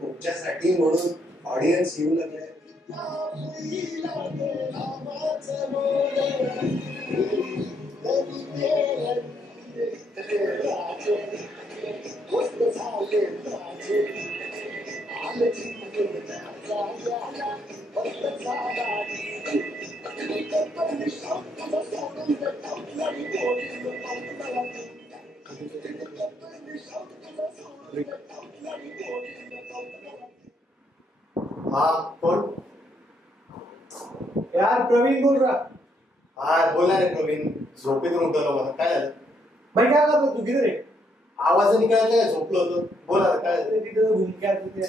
तुमच्यासाठी म्हणून ऑडियन्स येऊ लागले. हाँ कौन? यार प्रवीण बोल रहा. हाँ बोला रे प्रवीण. झोपेतून उठवलं मला. काय झालं? भाई क्या कर रहा तू? किधर है? आवाज निघायचा काय? झोपलो होतो. बोला रे काय झालं? तिथं घूम के आते थे.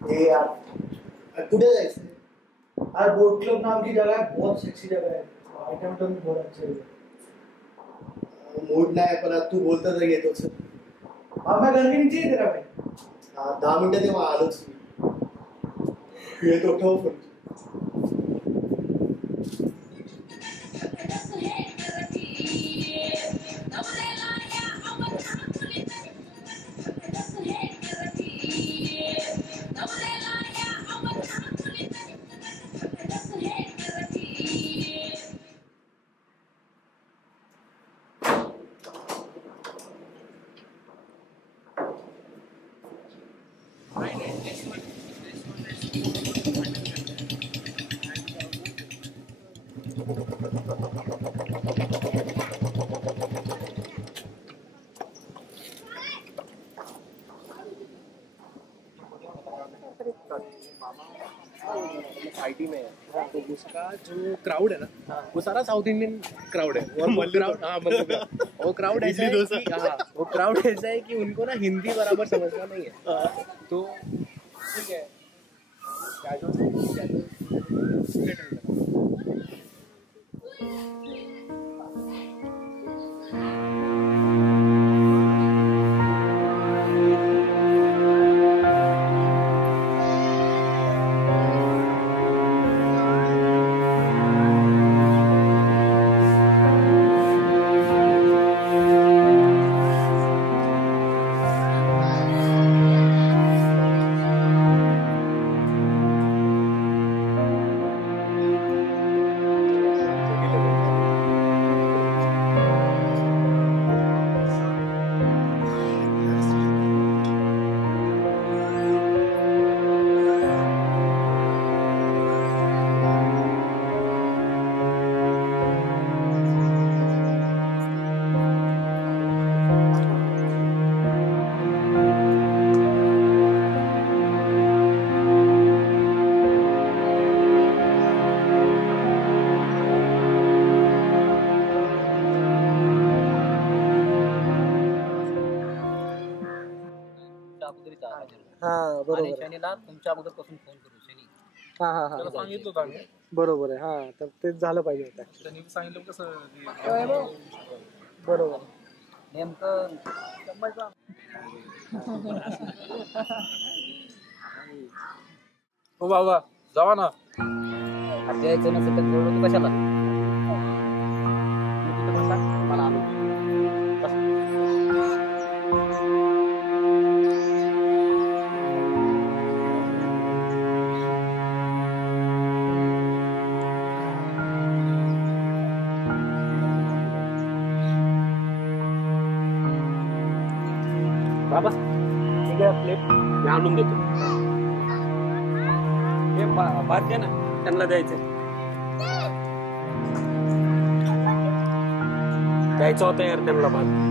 हे यार कुठे जायचं? यार बोट क्लब नाम की जगह है, बहुत सेक्सी जगह है. आइटम तो बहुत अच्छे हैं. मूड नाही पण तू बोलता तर येतोच. अब मैं घर के नीचे ही तेरा भाई. 10 मिनिटं तेव्हा आलोच. येतो ठेव फोन. आईटी में है तो उसका जो क्राउड है ना वो सारा साउथ इंडियन क्राउड है. और क्राउड वो क्राउड ऐसा है कि वो क्राउड ऐसा है कि उनको ना हिंदी बराबर समझना नहीं है. तो ठीक है तुमच्या अगोदरपासून फोन करू शनी. त्याला सांगितलं होतं आम्ही. बरोबर आहे. हा तर तेच झालं पाहिजे होतं. त्यांनी सांगितलं कसं बरोबर नेमकं हो बाबा जावा ना. द्यायचं नसेल तर बोलवतो कशाला. मला आलो. बाबा ठीक आहे प्लेट मी आणून देतो. हे भात द्या ना त्यांना द्यायचं होतं यार त्यांना भात.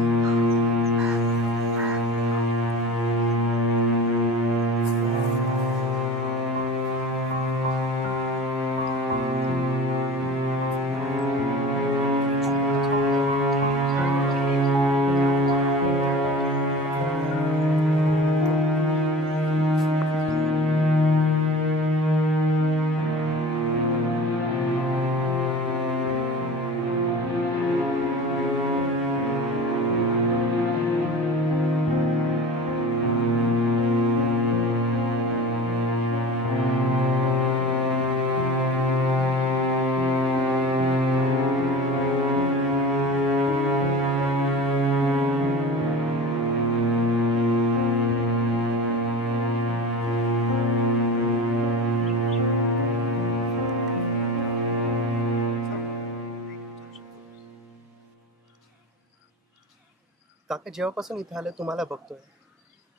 काका जेव्हापासून इथं आलं तुम्हाला बघतोय,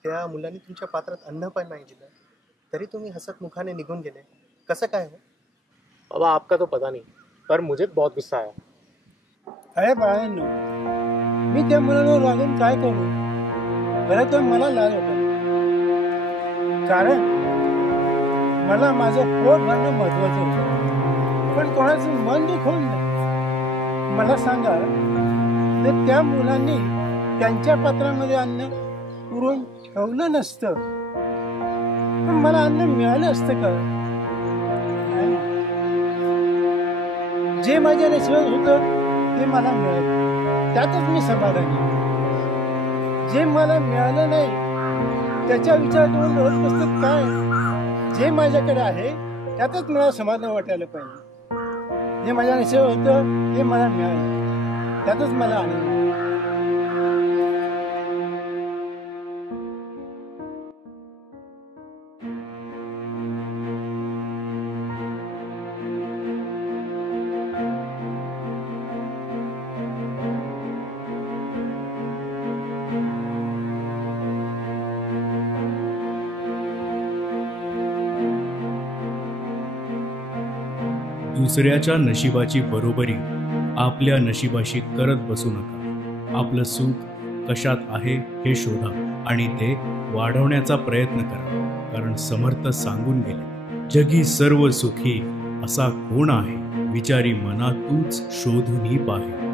त्या मुलांनी तुमच्या पात्रात अन्न पण नाही दिलं, तरी तुम्ही हसत मुखाने निघून गेले. कसं काय हो? बाबा आपका तो पता नहीं, पर मुझे बहुत गुस्सा आया. अरे बाळांनो, मी त्या मुलांवर वागून काय करू? खरं तर मला लाज वाटत, कारण मला माझं पोट भरणं महत्वाचं होतं, पण कोणाचं मन दुखवून नाही. मला सांगा, तर त्या मुलांनी त्यांच्या पात्रामध्ये अन्न पुरून ठेवलं नसतं, पण मला अन्न मिळालं असतं का? जे माझ्या नशिबात होतं ते मला मिळालं, त्यातच मी समाधानी. जे मला मिळालं नाही त्याच्या विचार करून रडत बसतात काय? जे माझ्याकडे आहे त्यातच मला समाधान वाटायला पाहिजे. जे माझ्या नशिबात होतं ते मला मिळालं, त्यातच मला आनंद. दुसऱ्याच्या नशिबाची बरोबरी आपल्या नशिबाशी करत बसू नका. आपलं सुख कशात आहे हे शोधा आणि ते वाढवण्याचा प्रयत्न करा. कारण समर्थ सांगून गेले, जगी सर्व सुखी असा कोण आहे, विचारी मना तूच शोधूनही पाहे.